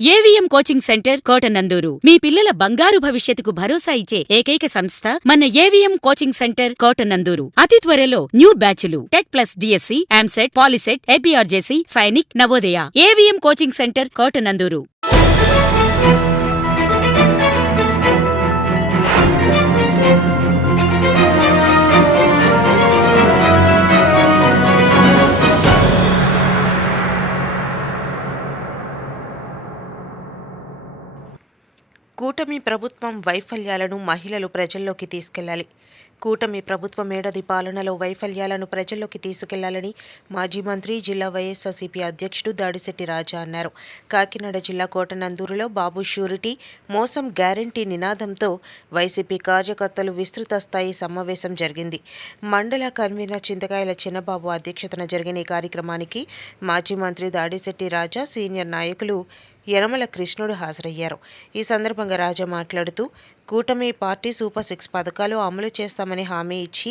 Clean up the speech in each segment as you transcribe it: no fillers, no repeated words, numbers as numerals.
AVM coaching centre Kotananduru మీ పిల్లల బంగారు భవిష్యత్తుకు భరోసా ఇచ్చే ఏకైక సంస్థ మన ఏవిఎం కోచింగ్ సెంటర్ కోటనందూరు. అతి త్వరలో న్యూ బ్యాచ్లు TET plus DSC, EAMCET, POLYCET, APRJC, Sainik, Navodaya. AVM coaching centre Kotananduru. కూటమి ప్రభుత్వం వైఫల్యాలను మహిళలు ప్రజల్లోకి తీసుకెళ్లాలి. కూటమి ప్రభుత్వం ఏడాది పాలనలో వైఫల్యాలను ప్రజల్లోకి తీసుకెళ్లాలని మాజీ మంత్రి, జిల్లా వైఎస్ఆర్సీపీ అధ్యక్షుడు దాడిశెట్టి రాజా అన్నారు. కాకినాడ జిల్లా కోటనందూరులో బాబు షూరిటీ, మోసం గ్యారంటీ నినాదంతో వైసీపీ కార్యకర్తలు విస్తృత స్థాయి సమావేశం జరిగింది. మండల కన్వీనర్ చింతకాయల చిన్నబాబు అధ్యక్షతన జరిగిన ఈ కార్యక్రమానికి మాజీ మంత్రి దాడిశెట్టి రాజా, సీనియర్ నాయకులు యనమల కృష్ణుడు హాజరయ్యారు. ఈ సందర్భంగా రాజా మాట్లాడుతూ, కూటమి పార్టీ సూపర్ 6 పథకాలు అమలు చేస్తామని హామీ ఇచ్చి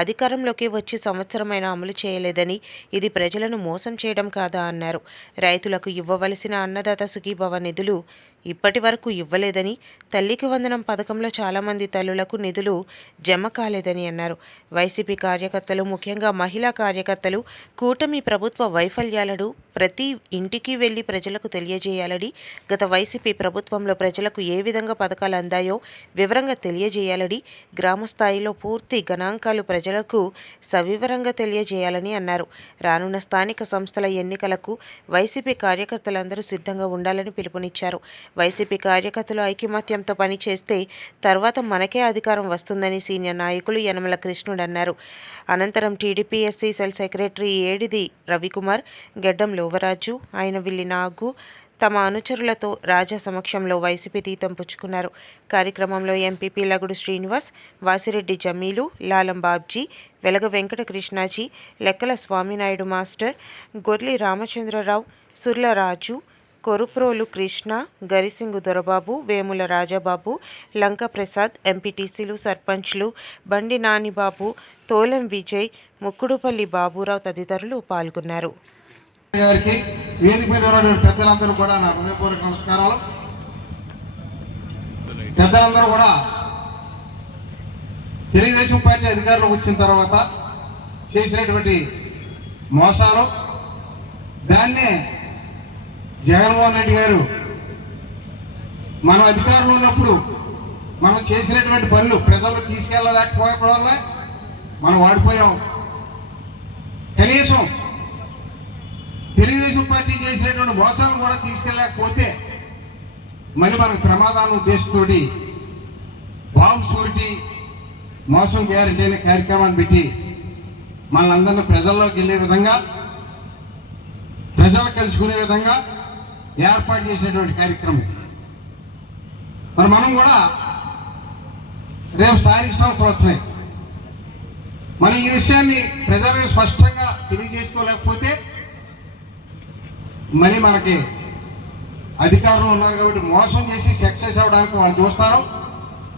అధికారంలోకి వచ్చి సంవత్సరమైనా అమలు చేయలేదని, ఇది ప్రజలను మోసం చేయడం కాదా అన్నారు. రైతులకు ఇవ్వవలసిన అన్నదాత సుఖీభవ నిధులు ఇప్పటి వరకు ఇవ్వలేదని, తల్లికి వందనం పథకంలో చాలామంది తల్లులకు నిధులు జమ కాలేదని అన్నారు. వైసీపీ కార్యకర్తలు, ముఖ్యంగా మహిళా కార్యకర్తలు కూటమి ప్రభుత్వ వైఫల్యాలను ప్రతి ఇంటికి వెళ్లి ప్రజలకు తెలియజేయాలని, గత వైసీపీ ప్రభుత్వంలో ప్రజలకు ఏ విధంగా పథకాలు అందాయో వివరంగా తెలియజేయాలని, గ్రామ స్థాయిలో పూర్తి గణాంకాలు ప్రజలకు సవివరంగా తెలియజేయాలని అన్నారు. రానున్న స్థానిక సంస్థల ఎన్నికలకు వైసీపీ కార్యకర్తలందరూ సిద్ధంగా ఉండాలని పిలుపునిచ్చారు. వైసీపీ కార్యకర్తలు ఐకమత్యంతో పనిచేస్తే తర్వాత మనకే అధికారం వస్తుందని సీనియర్ నాయకులు యనమల కృష్ణుడు అన్నారు. అనంతరం TDP SC cell secretary Edidi Ravikumar, Geddam Lovaraju, Ainavilli నాగు తమ అనుచరులతో రాజా సమక్షంలో వైసీపీ తీర్థం పుచ్చుకున్నారు. కార్యక్రమంలో ఎంపీపీ లగుడు శ్రీనివాస్, వాసిరెడ్డి జమీలు, లాలం బాబ్జీ, వెలగ వెంకట కృష్ణాజీ, లెక్కల స్వామినాయుడు మాస్టర్, గొర్లి రామచంద్రరావు, సుర్లరాజు, కొరుప్రోలు కృష్ణ, గరిసింగు దొరబాబు, వేముల రాజాబాబు, లంక ప్రసాద్, ఎంపీటీసీలు, సర్పంచ్లు బండి నానిబాబు, తోలం విజయ్, ముక్కుడుపల్లి బాబురావు తదితరులు పాల్గొన్నారు. గారికి వేదిక మీద ఉన్నటువంటి పెద్దలందరూ కూడా నా హృదయపూర్వక నమస్కారాలు. పెద్దలందరూ కూడా తెలుగుదేశం పార్టీ అధికారంలోకి వచ్చిన తర్వాత చేసినటువంటి మోసాలు, దాన్నే జగన్మోహన్ రెడ్డి గారు మనం అధికారంలో ఉన్నప్పుడు మనం చేసినటువంటి పనులు ప్రజల్లో తీసుకెళ్ళలేకపోవడం వల్ల మనం వాడిపోయాం. కనీసం తెలుగుదేశం పార్టీ చేసినటువంటి మోసాలను కూడా తీసుకెళ్ళలేకపోతే మళ్ళీ మనకు ప్రమాదాల ఉద్దేశంతో బాబు షూరిటీ, మోసం గ్యారంటీ అనే కార్యక్రమాన్ని పెట్టి మనందరినీ ప్రజల్లోకి వెళ్ళే విధంగా, ప్రజలు కలుసుకునే విధంగా ఏర్పాటు చేసినటువంటి కార్యక్రమం. మరి మనం కూడా రేపు స్థానిక సంస్థలు వస్తున్నాయి. మనం ఈ విషయాన్ని ప్రజలకు స్పష్టంగా తెలియజేసుకోలేకపోతే మరి మనకి అధికారంలో ఉన్నారు కాబట్టి మోసం చేసి సక్సెస్ అవ్వడానికి వాళ్ళు చూస్తారు.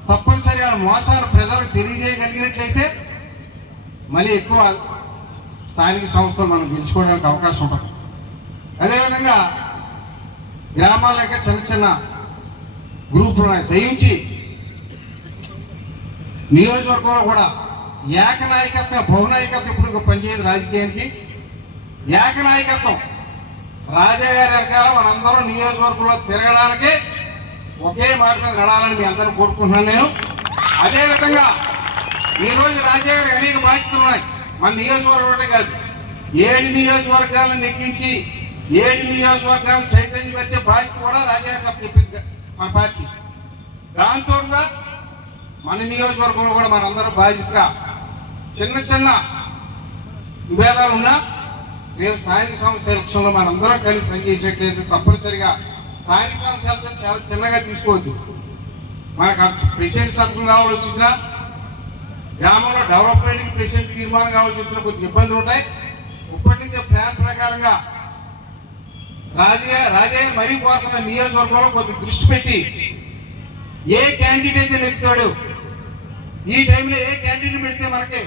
తప్పనిసరి వాళ్ళ మోసాలు ప్రజలకు తెలియజేయగలిగినట్లయితే మళ్ళీ ఎక్కువ స్థానిక సంస్థలు మనం గెలుచుకోవడానికి అవకాశం ఉంటుంది. అదేవిధంగా గ్రామాల యొక్క చిన్న చిన్న గ్రూపులు ఉన్నాయి. దయించి నియోజకవర్గంలో కూడా ఏకనాయకత్వం, బహునాయకత్వం ఇప్పుడు పనిచేయదు. రాజకీయానికి ఏకనాయకత్వం రాజా గారి వెనకాల మనందరం నియోజకవర్గంలో తిరగడానికి ఒకే మాట మీద నడాలని మీ అందరూ కోరుకుంటున్నాను నేను. అదేవిధంగా ఈరోజు రాజా గారికి అనేక బాధ్యతలు ఉన్నాయి. మన నియోజకవర్గంలో కాదు, 7 నియోజకవర్గాలను నెగ్గించి 7 నియోజకవర్గాలను చైతన్యం వచ్చే బాధ్యత కూడా రాజా గారికి చెప్పింది మన పార్టీ. దాంతోగా మన నియోజకవర్గంలో కూడా మనందరం బాధ్యతగా చిన్న చిన్న విభేదాలు ఉన్నా రేపు స్థానిక సంస్థల ఎలక్షన్లో మనందరం కలిసి పనిచేసినట్లయితే తప్పనిసరిగా స్థానిక సంస్థలు చాలా చిన్నగా తీసుకోవద్దు. మనకు ప్రెసిడెంట్ సంతకం కావాల్సి వచ్చినా, గ్రామంలో డెవలప్మెంట్కి ప్రెసిడెంట్ తీర్మానం కావాల్సి వచ్చిన కొద్ది ఇబ్బందులు ఉంటాయి. ఇప్పటి నుంచే ప్లాన్ ప్రకారంగా రాజయ్య మరీ కోరుతున్న నియోజకవర్గంలో కొద్ది దృష్టి పెట్టి ఏ క్యాండిడేట్ నెక్కుతాడు, ఈ టైంలో ఏ క్యాండిడేట్ పెడితే మనకి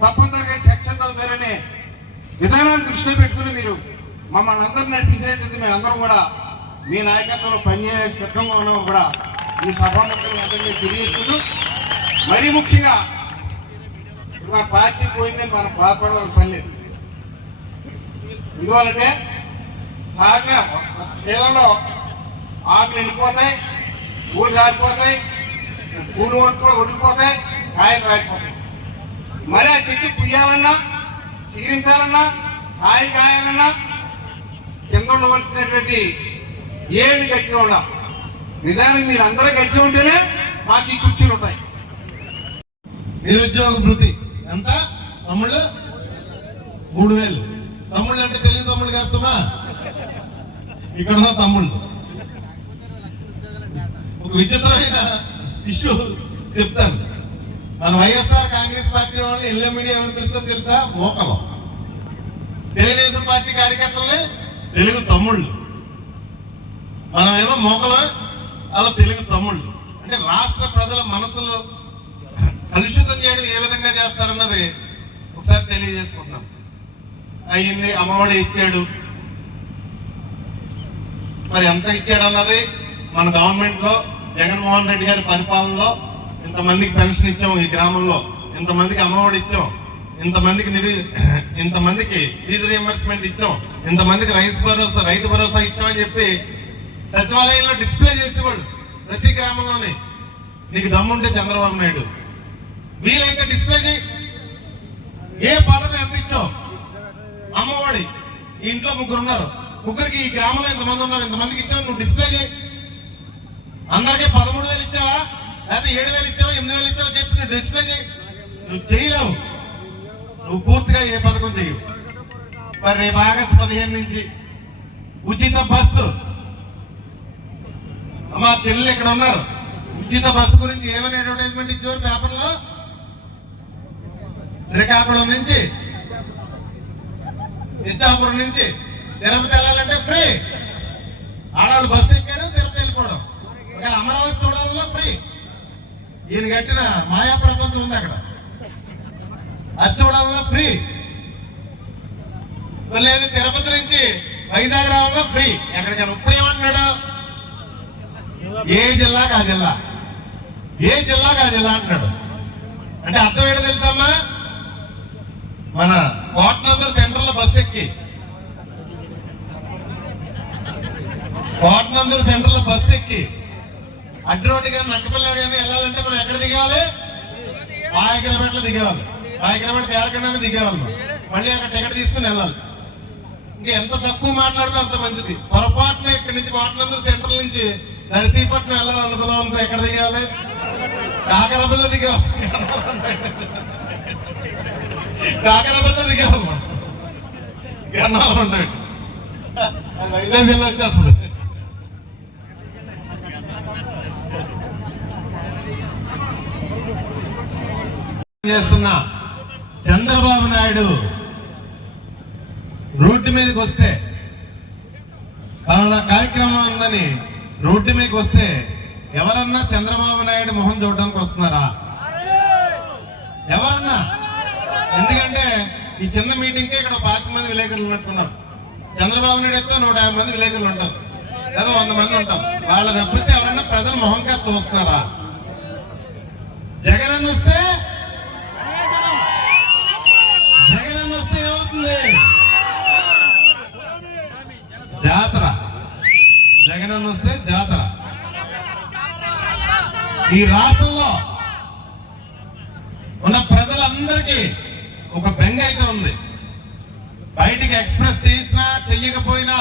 తప్పనిసరిగా సక్సెస్ అవుతారనే విధానాన్ని దృష్టిలో పెట్టుకుని మీరు మమ్మల్ని అందరూ నడిపించినట్లయితే మేము అందరం కూడా మీ నాయకత్వంలో పనిచేసే సిద్ధంగా ఉన్నాము కూడా ఈ సభాముఖంగా అందరినీ తెలియజేస్తూ, మరీ ముఖ్యంగా మన పార్టీ పోయిందని మనం బాధపడవలసిన పని లేదు. ఎందువల్లంటే సహజంగా చేలలో ఆకులు ఎండిపోతాయి, పూలు రాలిపోతాయి, పూలు ఒడిపోతాయి, కాయలు రాలిపోతాయి. మరి ఆ చెట్టు పుయ్యాలన్నా, చిగురించాలన్నా, కాయ కాయాలన్నా కింద ఉండవలసినటువంటి ఏళ్ళు గట్టిగా ఉన్నాం. నిజానికి మీరు అందరూ గట్టిగా ఉంటేనే మాకు ఈ కుర్చీలు ఉంటాయి. నిరుద్యోగ భృతి ఎంత? తమ్ముళ్ళు 3000. తమ్ముళ్ళు అంటే తెలుగు తమ్ముళ్ళు కాస్తమా? ఇక్కడ ఉన్న తమ్ముళ్ళు ఒక విచిత్రమైన ఇష్యూ చెప్తాను. మన వైఎస్ఆర్ కాంగ్రెస్ పార్టీ వాళ్ళు ఎల్లో మీడియా ఏమనిపిస్తుంది తెలుసా? మోకలు. తెలుగుదేశం పార్టీ కార్యకర్తలే తెలుగు తమ్ముళ్ళు, మనమేమో మోకలు, అలా తెలుగు తమ్ముళ్ళు. అంటే రాష్ట్ర ప్రజల మనసులో కలుషితం చేయడం ఏ విధంగా చేస్తారన్నది ఒకసారి తెలియజేసుకుంటున్నాం. అయ్యింది, అమ్మఒడి ఇచ్చాడు, మరి ఎంత ఇచ్చాడు అన్నది మన గవర్నమెంట్ లో జగన్మోహన్ రెడ్డి గారి పరిపాలనలో ఇంతమందికి పెన్షన్ ఇచ్చాం, ఈ గ్రామంలో ఇంతమందికి అమ్మఒడి ఇచ్చాం, ఇంతమందికి ఫీజు రియంబర్స్మెంట్ ఇచ్చాం, ఇంతమందికి రైతు భరోసా ఇచ్చామని చెప్పి సచివాలయంలో డిస్ప్లే చేసేవాడు ప్రతి గ్రామంలోనే. నీకు దమ్ముంటే చంద్రబాబు నాయుడు వీలైతే డిస్ప్లే చేయి. ఏ పథకం ఎంత ఇచ్చావు? అమ్మఒడి ఈ ఇంట్లో 3 ఉన్నారు, 3కి ఈ గ్రామంలో ఎంతమంది ఉన్నారు, ఇంతమందికి ఇచ్చావు, నువ్వు డిస్ప్లే చేయి. అందరికీ 13,000 ఇచ్చావా, లేకపోతే 7,000 ఇచ్చావా, 8,000 ఇచ్చావా చెప్పి నువ్వు డిస్ప్లే చేయి. నువ్వు చేయలేవు, నువ్వు పూర్తిగా ఏ పథకం చేయవు. మరి రేపు ఆగస్టు 15 నుంచి ఉచిత బస్సు. అమ్మా చెల్లెలు ఇక్కడ ఉన్నారు, ఉచిత బస్సు గురించి ఏమైనా అడ్వర్టైజ్మెంట్ ఇచ్చేవారు పేపర్లో? శ్రీకాకుళం నుంచి, ఇచ్చాపురం నుంచి తిరుపతి వెళ్ళాలంటే ఫ్రీ. ఆడవాళ్ళు బస్సు ఎక్కారు, తిరుపతి వెళ్ళిపోవడం. ఒకవేళ అమరావతి చూడాలన్నా ఫ్రీ. ఈయన కట్టిన మాయా ప్రపంచం ఉంది అక్కడ, అది చూడాలన్నా ఫ్రీ. లేదు తిరుపతి నుంచి వైజాగ్ రావాలన్నా ఫ్రీ. ఎక్కడికైనా ఇప్పుడు ఏమంటున్నాడు? ఏ జిల్లాకి ఆ జిల్లా, ఏ జిల్లాకి ఆ జిల్లా అంటున్నాడు. అంటే అర్థం ఏంటో తెలుసమ్మా? మన కోటనందూరు సెంటర్ లో బస్సు ఎక్కి అడ్డు రోడ్డు కానీ నక్కపల్లి కానీ వెళ్ళాలంటే మనం ఎక్కడ దిగాలి? పాయకరపేటలో దిగేవాళ్ళు, పాయకరపేట చేరకుండానే దిగేవాళ్ళు. మళ్ళీ అక్కడ టికెట్ తీసుకుని వెళ్ళాలి. ఇంకా ఎంత తక్కువ మాట్లాడితే అంత మంచిది. పొరపాటున ఇక్కడి నుంచి కోటనందూరు సెంటర్ నుంచి నర్సీపట్నం వెళ్ళాలనుకున్నాం అనుకో, ఎక్కడ దిగాలి? కాకరపల్లి దిగాలి, కాకరపల్లి దిగాలమ్మా. వైజాగ్ జిల్లా వచ్చేస్తుంది. చేస్తున్నా చంద్రబాబు నాయుడు రోడ్డు మీదకి వస్తే, పలానా కార్యక్రమం ఉందని రోడ్డు మీదకి వస్తే ఎవరన్నా చంద్రబాబు నాయుడు మొహం చూడడానికి వస్తున్నారా? ఎవరన్నా? ఎందుకంటే ఈ చిన్న మీటింగ్కి ఇక్కడ 5 మంది విలేకరులు ఉన్నట్టున్నారు. చంద్రబాబు నాయుడు అయితే 150 మంది విలేకరులు ఉంటారు, లేదా 100 మంది ఉంటారు. వాళ్ళ తప్పితే ఎవరన్నా ప్రజలు మొహం కాదు చూస్తున్నారా? జగన్ వస్తే ఏమవుతుంది? జాతర. జగన్ వస్తే జాతర. ఈ రాష్ట్రంలో ఉన్న ప్రజలందరికీ ఒక బెంగ అయితే ఉంది. బయటికి ఎక్స్ప్రెస్ చేసినా చెయ్యకపోయినా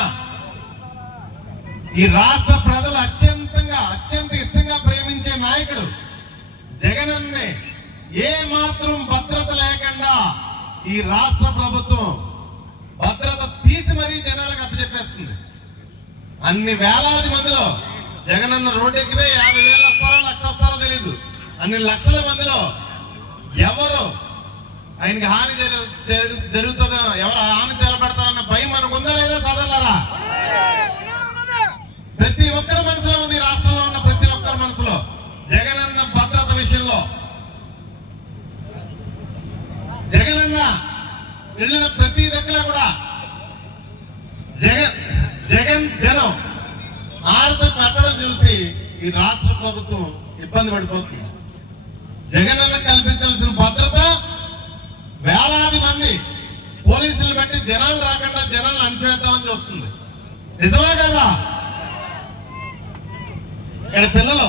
ఈ రాష్ట్ర ప్రజలు అత్యంత ఇష్టంగా ప్రేమించే నాయకుడు జగన్ అన్నే ఏ మాత్రం భద్రత లేకుండా ఈ రాష్ట్ర ప్రభుత్వం భద్రత తీసి మరీ జనాలకు అప్పచెప్పేస్తుంది. అన్ని వేలాది మందిలో జగనన్న రోడ్డు ఎక్కితే 50,000 వస్తారో 1,00,000 వస్తారో తెలీదు. అన్ని లక్షల మందిలో ఎవరు ఆయనకి హాని జరుగుతుందో, ఎవరు హాని తెలబడతారన్న భయం మనకు ఉందా లేదా సోదరులారా? ప్రతి ఒక్కరి మనసులో ఉంది, రాష్ట్రంలో ఉన్న ప్రతి ఒక్కరి మనసులో జగనన్న భద్రత విషయంలో. జగనన్న వెళ్ళిన ప్రతి దగ్గర కూడా జగన్ జనం హారతి పట్టడం చూసి ఈ రాష్ట్ర ప్రభుత్వం ఇబ్బంది పడిపోతుంది. జగనన్న కల్పించాల్సిన భద్రత వేలాది మంది పోలీసులు బట్టి జనాలు రాకుండా జనాలు అణచివేద్దామని చూస్తుంది. నిజమే కదా? ఇక్కడ పిల్లలు,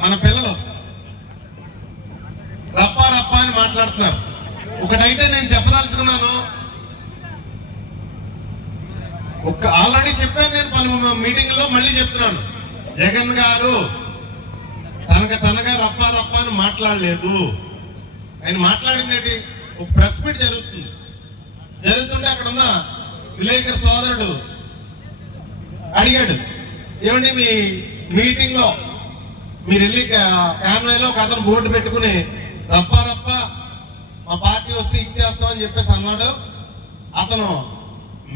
మన పిల్లలు రప్ప రప్ప అని మాట్లాడుతున్నారు. ఒకటైతే నేను చెప్పదలుచుకున్నాను, ఆల్రెడీ చెప్పాను నేను పలు మీటింగ్ లో, మళ్ళీ చెప్తున్నాను. జగన్ గారు తనగా రప్ప రప్ప అని మాట్లాడలేదు. ఆయన మాట్లాడింది ఏంటి? ఒక ప్రెస్ మీట్ జరుగుతుంటే అక్కడ ఉన్న విలేకరు సోదరుడు అడిగాడు, ఏమండి మీ మీటింగ్ లో మీరు వెళ్ళి కాన్వాయ్లో ఒక అతను బోర్డు పెట్టుకుని రప్ప రప్ప మా పార్టీ వస్తే ఇచ్చేస్తామని చెప్పేసి అన్నాడు. అతను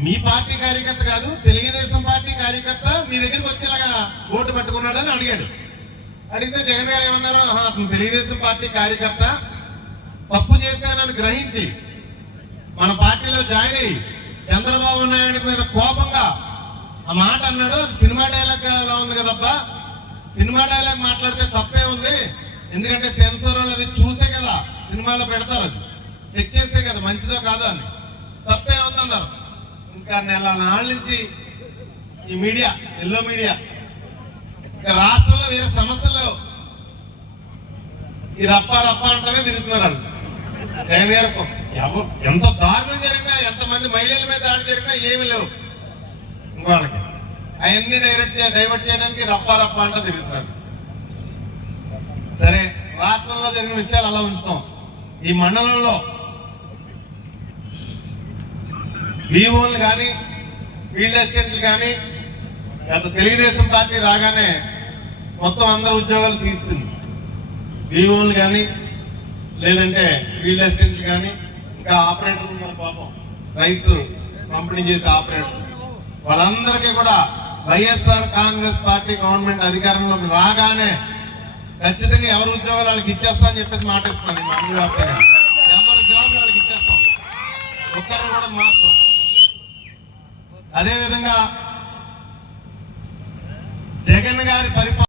మీ పార్టీ కార్యకర్త కాదు, తెలుగుదేశం పార్టీ కార్యకర్త మీ దగ్గరికి వచ్చేలాగా ఓటు పట్టుకున్నాడని అడిగాడు. అడిగితే జగన్ గారు ఏమన్నారు? అతను తెలుగుదేశం పార్టీ కార్యకర్త, తప్పు చేశానని గ్రహించి మన పార్టీలో జాయిన్ అయ్యి చంద్రబాబు నాయుడు మీద కోపంగా ఆ మాట అన్నాడు. అది సినిమా డైలాగ్ లా ఉంది కదబ్బా, సినిమా డైలాగ్ మాట్లాడితే తప్పే ఉంది, ఎందుకంటే సెన్సర్ వాళ్ళు అది చూసే కదా సినిమాలో పెడతారు, అది చెక్ చేసే కదా మంచిదో కాదో అని. తప్పే ఉందన్నారు. ఇంకా నెల నాళ్ళ నుంచి ఈ మీడియా, ఎల్లో మీడియా, ఇంకా రాష్ట్రంలో వేరే సమస్యలు ఈ రప్ప రప్ప అంటేనే తిరుగుతున్నారు వాళ్ళు. జగన్ గారు ఎంత దారుణం జరిగినా, ఎంతమంది మహిళల మీద దాడి జరిగినా ఏమీ లేవు వాళ్ళకి. అవన్నీ డైవర్ట్ చేయడానికి రప్ప రప్ప అంటే తిరుగుతున్నారు. సరే, రాష్ట్రంలో జరిగిన విషయాలు అలా ఉంచుతాం. ఈ మండలంలో వివోలు కానీ ఫీల్డ్ అసిస్టెంట్లు కానీ గత తెలుగుదేశం పార్టీ రాగానే మొత్తం అందరు ఉద్యోగాలు తీస్తుంది. వివోలు కానీ లేదంటే ఫీల్డ్ అసిస్టెంట్లు కానీ ఇంకా ఆపరేటర్లు ఉన్నారు పాపం, రైస్ పంపిణీ చేసే ఆపరేటర్, వాళ్ళందరికీ కూడా వైఎస్ఆర్ కాంగ్రెస్ పార్టీ గవర్నమెంట్ అధికారంలోకి రాగానే ఖచ్చితంగా ఎవరు ఉద్యోగాలు వాళ్ళకి ఇచ్చేస్తా అని చెప్పేసి మాట ఇస్తున్నాను. అన్ని వ్యాప్తంగా ఎవరి జాబ్ వాళ్ళకి ఇచ్చేస్తాం, ఒక్కరు కూడా మార్చం. అదేవిధంగా జగన్ గారి పరిపాలన